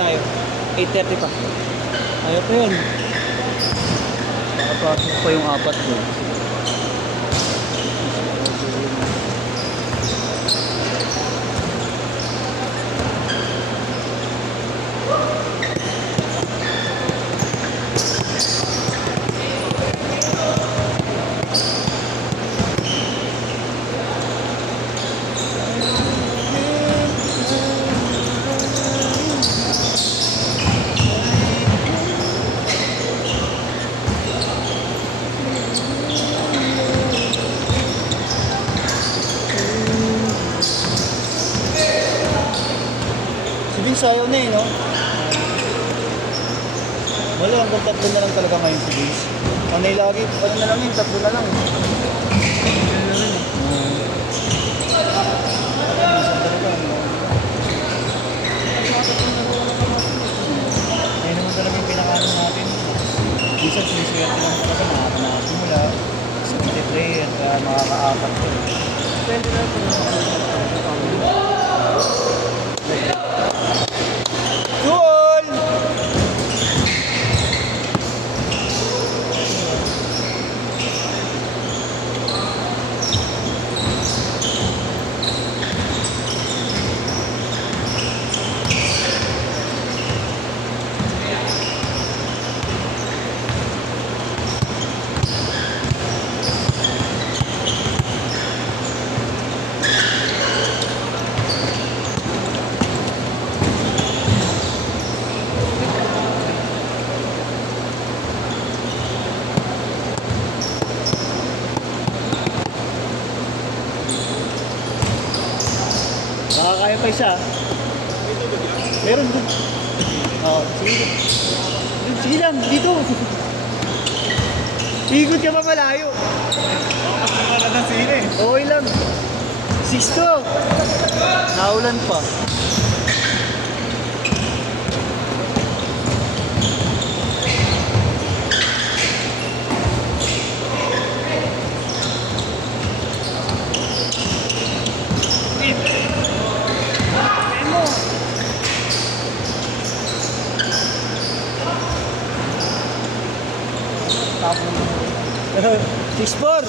tayo. 8:30 pa. Ayaw pa yun. Nakapasok pa yung apat ko. Sayaw na eh, no? Wala, hanggang 3 na lang talaga ngayon si Vince. Panay lagi, ano na lang yun, 3 na lang. Ayun naman talaga yung pinakaano natin. Minsan siniswerte lang talaga, nakakasimula. Sa multiplayer, kaya makaka-apat ko. Depende na ito. Cool! Kaya pa isa. Meron doon. Oo, sige. Sige lang, dito. Ikot ka pa malayo. Wala ng sine. Okay lang. 6-2. Naulan pa. Tapos 6-4.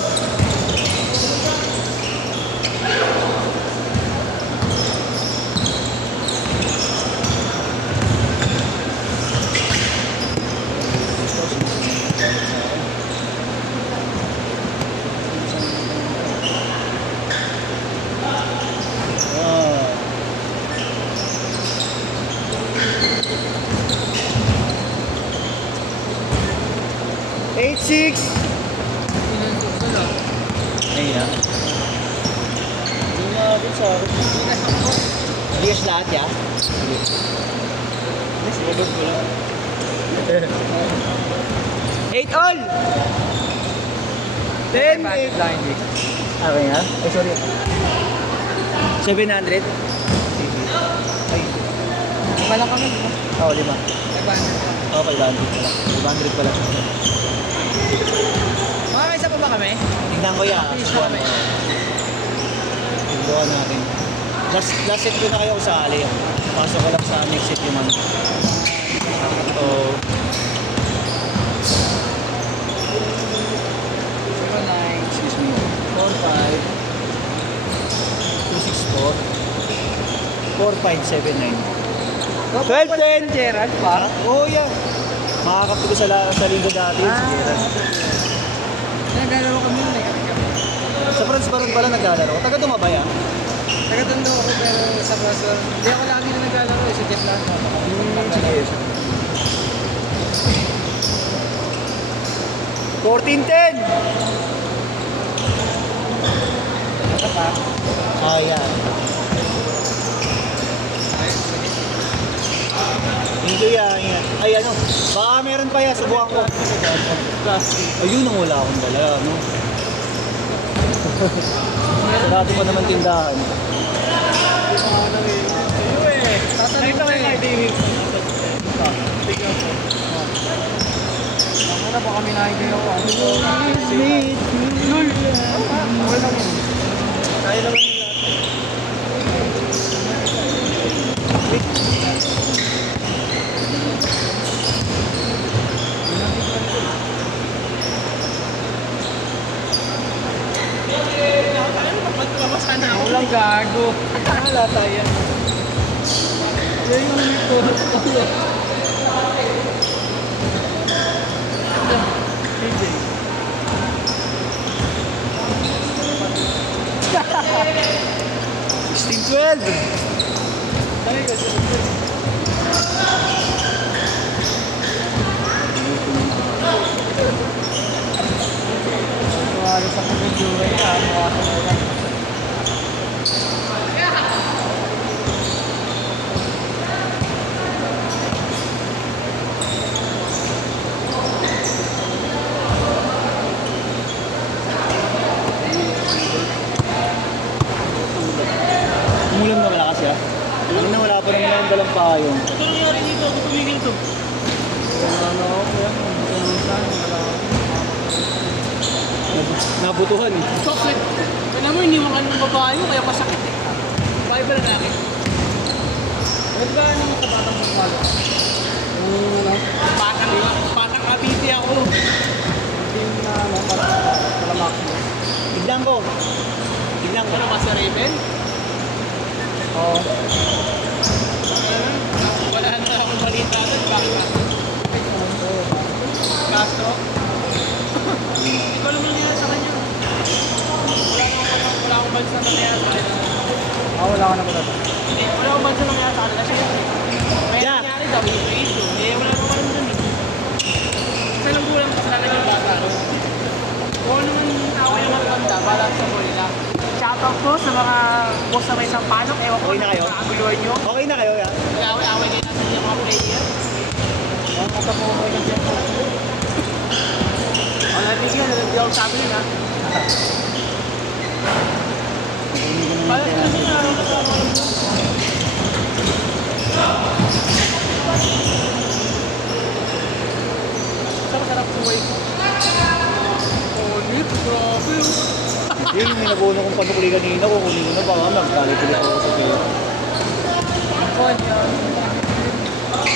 Eight, 6. Ayun na. Hindi na ako sa akin. Bigas lahat ya? Sigurad ko lang. 8 all! 10, 8. Okay nga? Ay, sorry. 700? Ay. Lima lang kami, di ba? Oo, 5. 500. Oo, 500 pala. Mga isa pa ba kami? Tingnan ko yan. Finish na kami. Tingnan natin. Last set ko na kayo sa ali. Pasok ko lang sa next set yun. So, 09. excuse me. 45 264 4579 1210 Gerald pa? Oh yeah. Makakapit ko sa linggo dati. Naglalaro kami nun eh. Sa Franz Baron pala naglalaro. Taga Dumabay ah. Taga-tondo ako pero sa Quezon. Hindi ako lagi na naglalaro eh. Si Jeff lang. Sige. 1410. Ito pa. Ayan. Hindi yan. Ay ano. Baka meron pa yan. Subukan ko. Plastic. Ayun ang wala akong dala. No? Sarado pa naman tindahan. Tatanong ko eh. Ako na baka may nakikayo ako. Kaya naman nila. gago. Wala tayo. Yan yung ito. AJ. Sixteen 12. Dami ko. Tuwari sa pagkajuhay ka, mukha sa mga. Umulan ba malakas ya? Ano na wala pa naman ang dalang payong. Ito nangyari dito, ako tumigil to. Ano ako yan? Nabutuhan eh. Bakit? Kaya mo, iniwan ka ng babae mo, kaya pasakit eh. Babae ba lalaki? Ba't ba naman sa batang pagmalo? Batang kabiti ako. Hindi na ano, palamak mo. Tignan ko. Tignan ko. Ano ba sa Raven? Oo. Wala na akong balita doon. Bakit ba? Gasto? Hindi ko alam nangyayari sa kanya. Wala akong bansa na nangyayari sa kanila. Wala ka na pala. Hindi, wala akong bansa na nangyayari sa kanila. May Yeah. nangyari daw, yung issue. Eh, wala akong alam dun eh. Kasi lang gulang ko sa kanila yung bata. Kung ano man ako yung maganda, bala sa nila. Shoutout ko sa mga boss na may sampanok. Ewan ko Okay na kayo? nakakaguluhan nyo. Okay na kayo yan? Away-away kayo natin yung mga player. Ang katapukoy ng dyan. Ang nabigyan, nalagyan ako sabi nila. Bala sila sila. Sarap-sarap buhay ko. Oh, Nick, grabe. Yun yung nabuno kong panukli kanina. Kukunin ko na baka magkalit ulit ako sa kayo.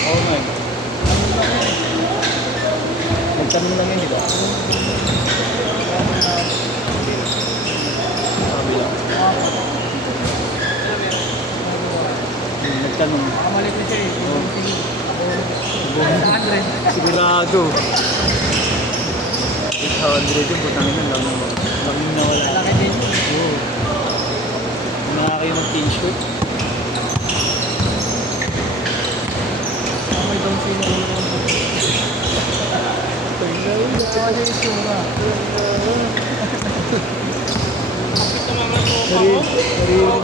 Oo nga eh. Nagtanong lang yun, di ba? Sabi lang. Nagtanong. Nakamalit na siya eh. Sigurado. 800 yung putangin ng lamang na wala. Laki din. Oo. Hindi na kayo mag-t-shirt. May down sino ko naman. Narinig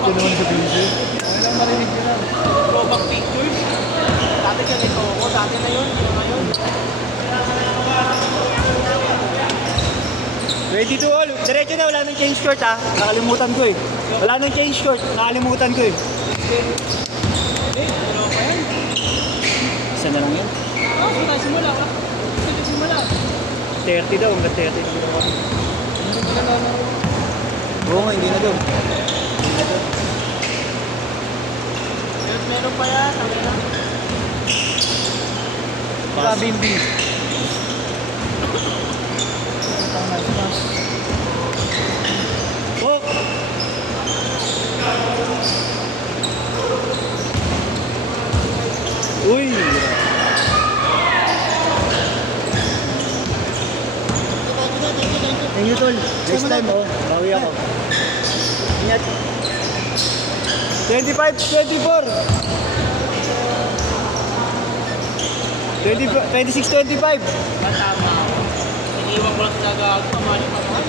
ko naman sa video. Okay lang marinig nyo lang. Throwback pictures. Dati ganito ako. Dati na yun. Ngayon. 22 all. Diretso na, wala nang change short ha. Nakalimutan ko eh. Wala nang change short. Nakalimutan ko eh. Hindi. Dalawa pa yan. Isa na lang yan. Saan tayo simula? Saan tayo simula? 30 daw. Hanggang 30 na daw kami. Hindi ko na lang. Oo nga, hindi na daw. Meron pa yan. Sabi na. Grabe yung beef. Oh! Uy! Thank you, tol. Next time, oh. Bawi ako. Ingat. 25, 24. 26, 25. Matama ako. Iniwan ko lang sa gagawin. Pamali pa naman.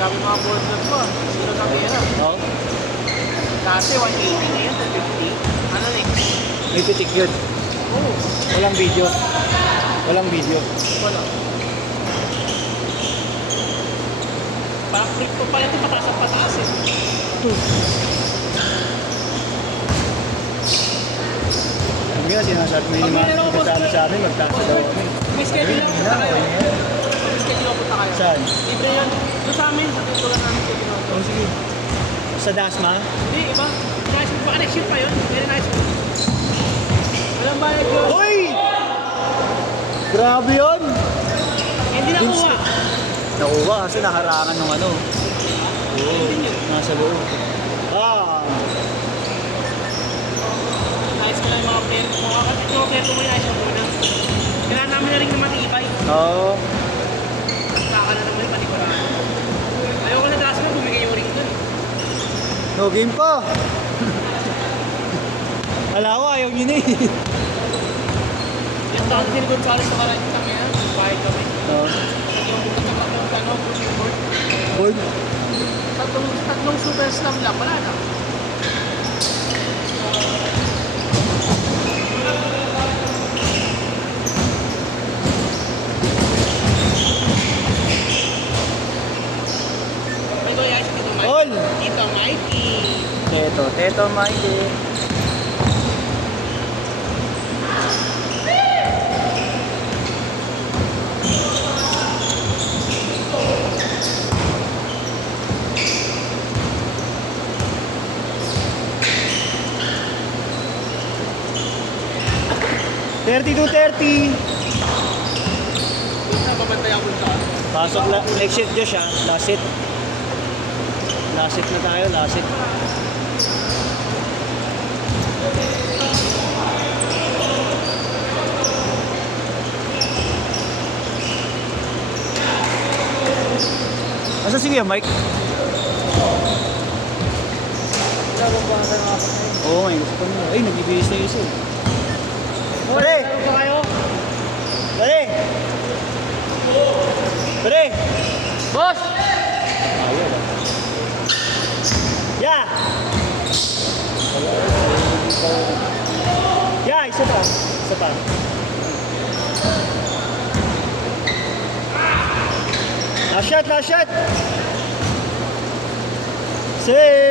Sabi mga board na ko. Sino na pera? Oh, Dati 180 ngayon, 250. Ano next? may pitik yun. Oo. Walang video. Walang video. Wala. Parang crypto pala ito pataas ang pataas eh. Sabi nga, sinasabi may nagsasabi sa amin, magkasa daw kami. May schedule lang punta kayo. May schedule lang punta kayo. Saan? Libre yun. Doon sa amin, sa tutulan namin schedule lang. Oh, sige. Sa Dasma? Hindi, iba. Nice. Baka next year pa yun. Very nice. Walang bayad yun. Uy! Grabe yun! Hindi nakuha. Nakuha kasi nakarangan ng ano. Hindi yun. Nasa loob. Ah, Ayos ko lang yung mga player ko. Kasi yung player ko mo yung ayos ko muna. Kailangan namin na rin na matibay. oo. Saka na naman yung panigurado. Ayoko na taas na bumigay yung ring dun. No game pa. Wala ko, ayaw nyo na eh. Yung taon din Gonzales sa Karain kami yan. Bayad kami. Oo. Yung pushing board. Board. Tatlong super slam lang. Wala na. May goya si Tito Mike. All. Tito Mikey. Teto, Mikey. Thirty to 30. Doon na babantay ako sa Pasok la. Next hit Josh ha. Last hit. Last hit na tayo. Last hit. Asa sige Mike? Oo, ngayon gusto mo. Ay, nagbibihis na isa eh. Pare! Ano ba kayo? Pare! Pare! Boss! Ayun ah. Ya! Ya, isa pa. Isa pa. Last shot, last shot! Save!